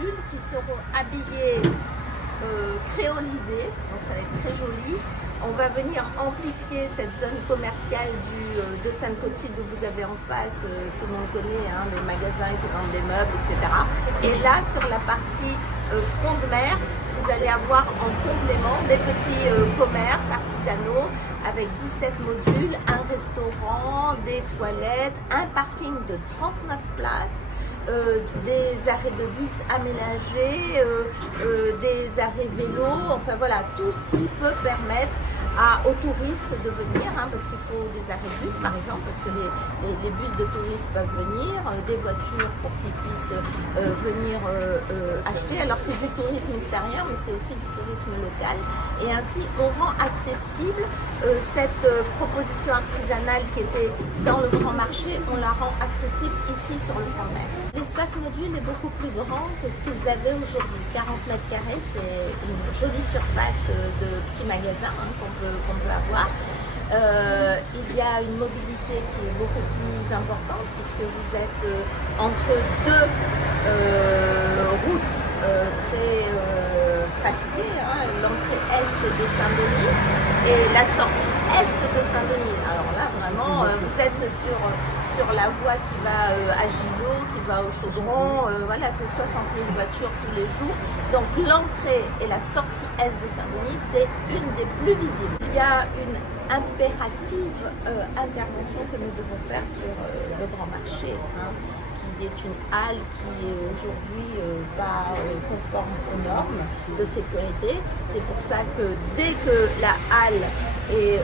modules qui seront habillés, créolisés, donc ça va être très joli. On va venir amplifier cette zone commerciale de Sainte-Clotilde que vous avez en face, tout le monde connaît, hein, les magasins qui vendent des meubles, etc. Et là, sur la partie front de mer, vous allez avoir en complément des petits commerces artisanaux avec 17 modules, un restaurant, des toilettes, un parking de 39 places, des arrêts de bus aménagés, des arrêts vélos, enfin voilà, tout ce qui peut permettre aux touristes de venir, hein, parce qu'il faut des arrêts de bus par exemple, parce que les bus de touristes peuvent venir, des voitures pour qu'ils puissent venir acheter. Alors c'est du tourisme extérieur, mais c'est aussi du tourisme local. Et ainsi on rend accessible cette proposition artisanale qui était dans le grand marché, on la rend accessible ici sur le front de mer. L'espace module est beaucoup plus grand que ce qu'ils avaient aujourd'hui. 40 mètres carrés, c'est une jolie surface de petits magasins, hein, qu'on peut avoir. Il y a une mobilité qui est beaucoup plus importante puisque vous êtes entre deux routes très pratiquées, hein, l'entrée est de Saint-Denis et la sortie est de Saint-Denis. Alors là vraiment vous êtes sur la voie qui va à Gillot, qui va au Chaudron, voilà, c'est 60 000 voitures tous les jours. Donc l'entrée et la sortie est de Saint-Denis, c'est une des plus visibles. Il y a une impérative intervention que nous devons faire sur le grand marché, hein, qui est une halle qui est aujourd'hui pas conforme aux normes de sécurité. C'est pour ça que dès que la halle est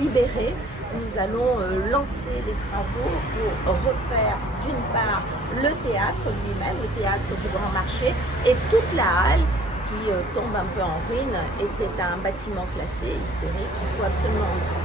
libérée, nous allons lancer des travaux pour refaire d'une part le théâtre lui-même, le théâtre du grand marché, et toute la halle qui tombe un peu en ruine, et c'est un bâtiment classé historique, il faut absolument en faire.